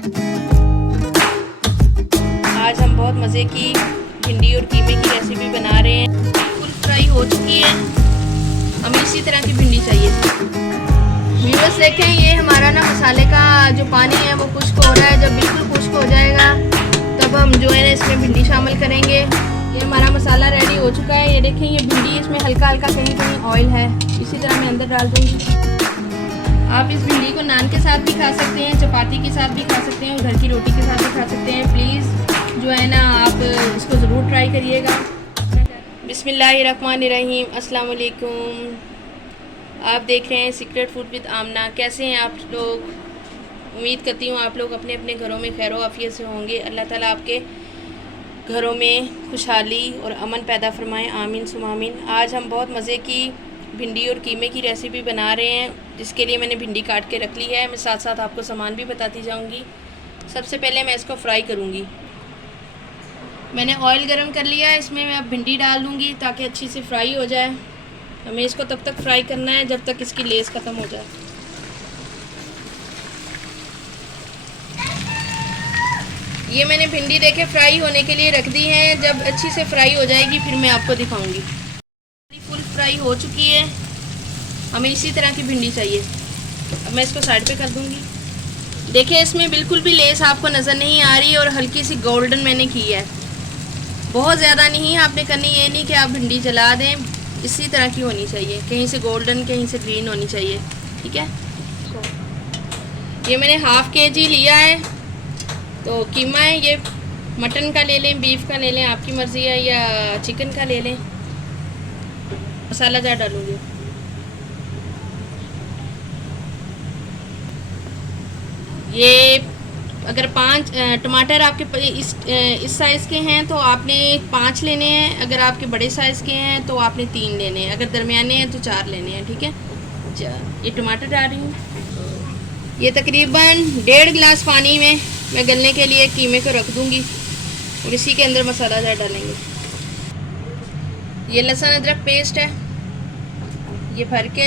आज हम बहुत मज़े की भिंडी और कीमे की रेसिपी बना रहे हैं। बिल्कुल फ्राई हो चुकी है, हमें इसी तरह की भिंडी चाहिए। व्यूअर्स देखें, ये हमारा ना मसाले का जो पानी है वो खुश्क हो रहा है। जब बिल्कुल खुश्क हो जाएगा तब हम जो है ना इसमें भिंडी शामिल करेंगे। ये हमारा मसाला रेडी हो चुका है। ये देखें, ये भिंडी इसमें हल्का हल्का कहीं कहीं ऑयल है, इसी तरह मैं अंदर डाल दूँगी। आप इस भिंडी को नान के साथ भी खा सकते हैं, चपाती के साथ भी खा सकते हैं और घर की रोटी के साथ भी खा सकते हैं। प्लीज़ जो है ना आप इसको ज़रूर ट्राई करिएगा। बिस्मिल्लाहिर्रहमानिर्रहीम, अस्सलाम वालेकुम। आप देख रहे हैं सीक्रेट फूड विद आमना। कैसे हैं आप लोग? उम्मीद करती हूँ आप लोग अपने अपने घरों में खैर आफियत से होंगे। अल्लाह ताला आपके घरों में खुशहाली और अमन पैदा फरमाएँ, आमीन सुम आमीन। आज हम बहुत मज़े की भिंडी और कीमे की रेसिपी बना रहे हैं, जिसके लिए मैंने भिंडी काट के रख ली है। मैं साथ साथ आपको सामान भी बताती जाऊंगी। सबसे पहले मैं इसको फ्राई करूंगी। मैंने ऑयल गरम कर लिया है, इसमें मैं अब भिंडी डाल दूंगी ताकि अच्छी से फ्राई हो जाए। हमें इसको तब तक फ्राई करना है जब तक इसकी लेस ख़त्म हो जाए। ये मैंने भिंडी देखे फ्राई होने के लिए रख दी है। जब अच्छी से फ्राई हो जाएगी फिर मैं आपको दिखाऊँगी। फुल फ्राई हो चुकी है, हमें इसी तरह की भिंडी चाहिए। अब मैं इसको साइड पे कर दूंगी। देखिए, इसमें बिल्कुल भी लेस आपको नज़र नहीं आ रही और हल्की सी गोल्डन मैंने की है। बहुत ज़्यादा नहीं आपने करनी, ये नहीं कि आप भिंडी जला दें। इसी तरह की होनी चाहिए, कहीं से गोल्डन कहीं से ग्रीन होनी चाहिए। ठीक है, ये मैंने हाफ़ kg लिया है। तो कीमा है, ये मटन का ले लें, बीफ का ले लें, आपकी मर्ज़ी है, या चिकन का ले लें। मसाला जार डालूंगी। ये अगर 5 टमाटर आपके इस साइज़ के हैं तो आपने 5 लेने हैं। अगर आपके बड़े साइज़ के हैं तो आपने 3 लेने हैं। अगर दरमियाने हैं तो 4 लेने हैं। ठीक है, ये टमाटर डाल रही हूँ। ये तकरीबन 1.5 गिलास पानी में मैं गलने के लिए कीमे को रख दूँगी और इसी के अंदर मसाला जार डालेंगे। ये लहसुन अदरक पेस्ट है, ये भर के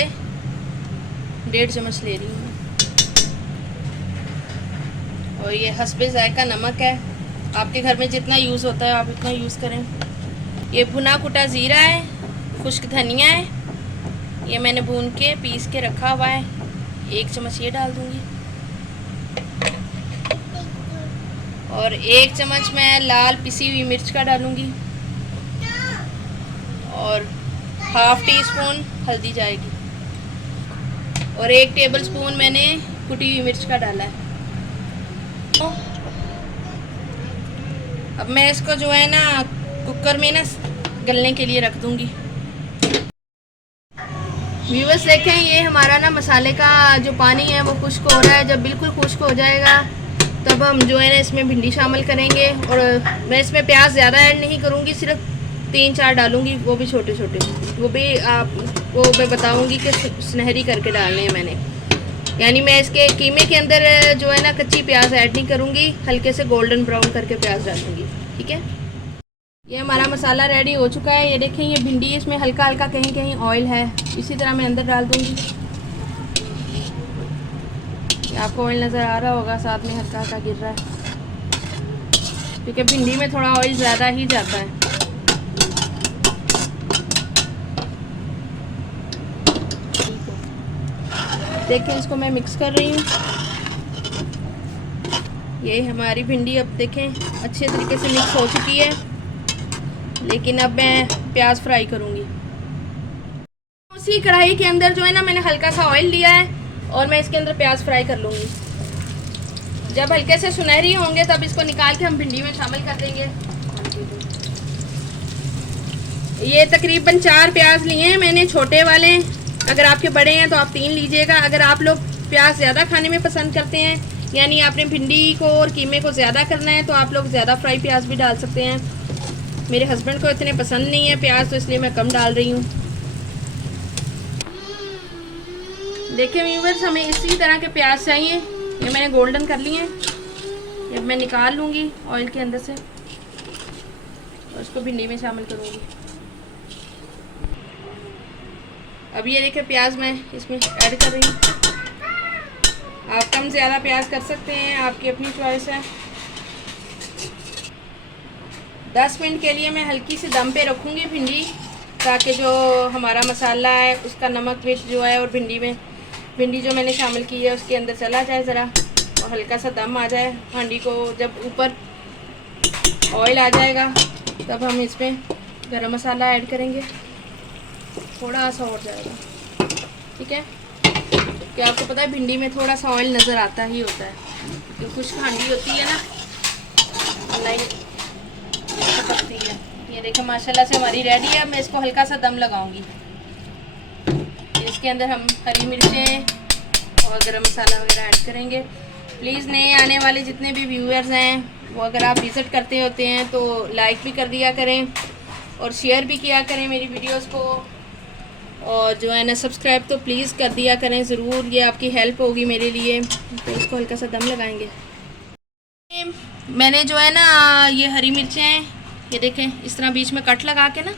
1.5 चम्मच ले रही हूँ। और ये हस्बे ज़ायका नमक है, आपके घर में जितना यूज़ होता है आप इतना यूज़ करें। ये भुना कुटा ज़ीरा है, खुश्क धनिया है, ये मैंने भून के पीस के रखा हुआ है। 1 चम्मच ये डाल दूँगी और 1 चम्मच मैं लाल पिसी हुई मिर्च का डालूँगी और हाफ़ टी स्पून हल्दी जाएगी और 1 टेबल स्पून मैंने कुटी हुई मिर्च का डाला है। अब मैं इसको जो है ना कुकर में ना गलने के लिए रख दूंगी। व्यूअर्स देखें, ये हमारा ना मसाले का जो पानी है वो खुश्क हो रहा है। जब बिल्कुल खुश्क हो जाएगा तब हम जो है ना इसमें भिंडी शामिल करेंगे। और मैं इसमें प्याज ज़्यादा ऐड नहीं करूँगी, सिर्फ 3-4 डालूँगी, वो भी छोटे छोटे। वो भी आपको मैं बताऊँगी कि सुनहरी करके डालने हैं मैंने। यानी मैं इसके कीमे के अंदर जो है ना कच्ची प्याज ऐड नहीं करूँगी, हल्के से गोल्डन ब्राउन करके प्याज डालूँगी। ठीक है, ये हमारा मसाला रेडी हो चुका है। ये देखें, ये भिंडी इसमें हल्का हल्का कहीं कहीं ऑयल है, इसी तरह मैं अंदर डाल दूँगी। आपको ऑयल नज़र आ रहा होगा, साथ में हल्का हल्का गिर रहा है, क्योंकि भिंडी में थोड़ा ऑयल ज़्यादा ही जाता है। देखें, इसको मैं मिक्स कर रही हूँ। ये हमारी भिंडी अब देखें अच्छे तरीके से मिक्स हो चुकी है, लेकिन अब मैं प्याज फ्राई करूँगी। उसी कढ़ाई के अंदर जो है ना मैंने हल्का सा ऑयल लिया है और मैं इसके अंदर प्याज फ्राई कर लूँगी। जब हल्के से सुनहरी होंगे तब इसको निकाल के हम भिंडी में शामिल कर देंगे। ये तकरीबन 4 प्याज लिए हैं मैंने, छोटे वाले। अगर आपके बड़े हैं तो आप 3 लीजिएगा। अगर आप लोग प्याज ज़्यादा खाने में पसंद करते हैं, यानी आपने भिंडी को और कीमे को ज़्यादा करना है, तो आप लोग ज़्यादा फ्राई प्याज भी डाल सकते हैं। मेरे हस्बैंड को इतने पसंद नहीं है प्याज, तो इसलिए मैं कम डाल रही हूँ। देखिए व्यूअर्स, हमें इसी तरह के प्याज चाहिए। ये मैंने गोल्डन कर लिए हैं, ये मैं निकाल लूँगी ऑयल के अंदर से और इसको भिंडी में शामिल करूँगी। अब ये देखिए प्याज मैं इसमें ऐड कर रही हूँ। आप कम ज़्यादा प्याज कर सकते हैं, आपकी अपनी चॉइस है। 10 मिनट के लिए मैं हल्की सी दम पे रखूँगी भिंडी, ताकि जो हमारा मसाला है उसका नमक मिर्च जो है और भिंडी जो मैंने शामिल की है उसके अंदर चला जाए ज़रा, और हल्का सा दम आ जाए हांडी को। जब ऊपर ऑयल आ जाएगा तब हम इसमें गरम मसाला ऐड करेंगे, थोड़ा सा और जाएगा, ठीक है। क्या आपको पता है भिंडी में थोड़ा सा ऑयल नज़र आता ही होता है, क्योंकि खुश्क हांडी होती है ना, नहीं पकती है। ये देखिए माशाल्लाह से हमारी रेडी है। मैं इसको हल्का सा दम लगाऊंगी। इसके अंदर हम हरी मिर्चें और गरम मसाला वगैरह ऐड करेंगे। प्लीज़ नए आने वाले जितने भी व्यूअर्स हैं वो अगर आप विज़िट करते होते हैं तो लाइक भी कर दिया करें और शेयर भी किया करें मेरी वीडियोस को, और जो है ना सब्सक्राइब तो प्लीज़ कर दिया करें ज़रूर, ये आपकी हेल्प होगी मेरे लिए। तो इसको हल्का सा दम लगाएंगे। मैंने जो है ना ये हरी मिर्चें, ये देखें इस तरह बीच में कट लगा के ना,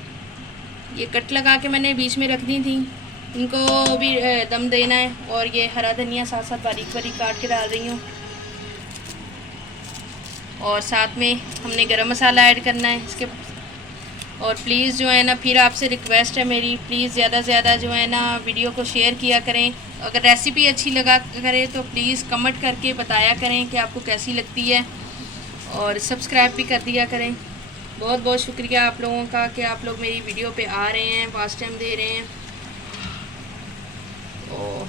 ये कट लगा के मैंने बीच में रख दी थी, इनको भी दम देना है। और ये हरा धनिया साथ साथ बारीक बारीक काट के डाल रही हूँ, और साथ में हमने गरम मसाला ऐड करना है इसके। और प्लीज़ जो है ना फिर आपसे रिक्वेस्ट है मेरी, प्लीज़ ज़्यादा से ज़्यादा जो है ना वीडियो को शेयर किया करें। अगर रेसिपी अच्छी लगा करे तो प्लीज़ कमेंट करके बताया करें कि आपको कैसी लगती है, और सब्सक्राइब भी कर दिया करें। बहुत बहुत शुक्रिया आप लोगों का कि आप लोग मेरी वीडियो पे आ रहे हैं, फास्ट टाइम दे रहे हैं। तो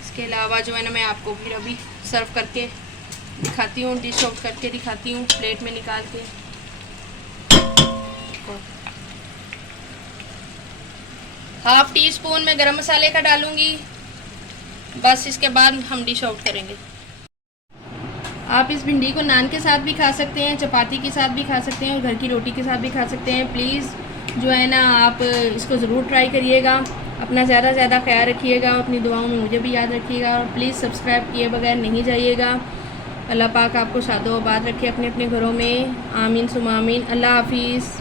इसके अलावा जो है ना मैं आपको फिर अभी सर्व करके दिखाती हूँ, डिश आउट करके दिखाती हूँ प्लेट में निकाल के। हाफ़ टी स्पून मैं गरम मसाले का डालूँगी, बस इसके बाद हम डिश आउट करेंगे। आप इस भिंडी को नान के साथ भी खा सकते हैं, चपाती के साथ भी खा सकते हैं, और घर की रोटी के साथ भी खा सकते हैं। प्लीज़ जो है ना आप इसको ज़रूर ट्राई करिएगा। अपना ज़्यादा से ज़्यादा ख्याल रखिएगा, अपनी दुआओं में मुझे भी याद रखिएगा, और प्लीज़ सब्सक्राइब किए बगैर नहीं जाइएगा। अल्लाह पाक आपको शादो आबाद रखे अपने अपने घरों में। आमीन सुमा आमीन। अल्लाह हाफिज़।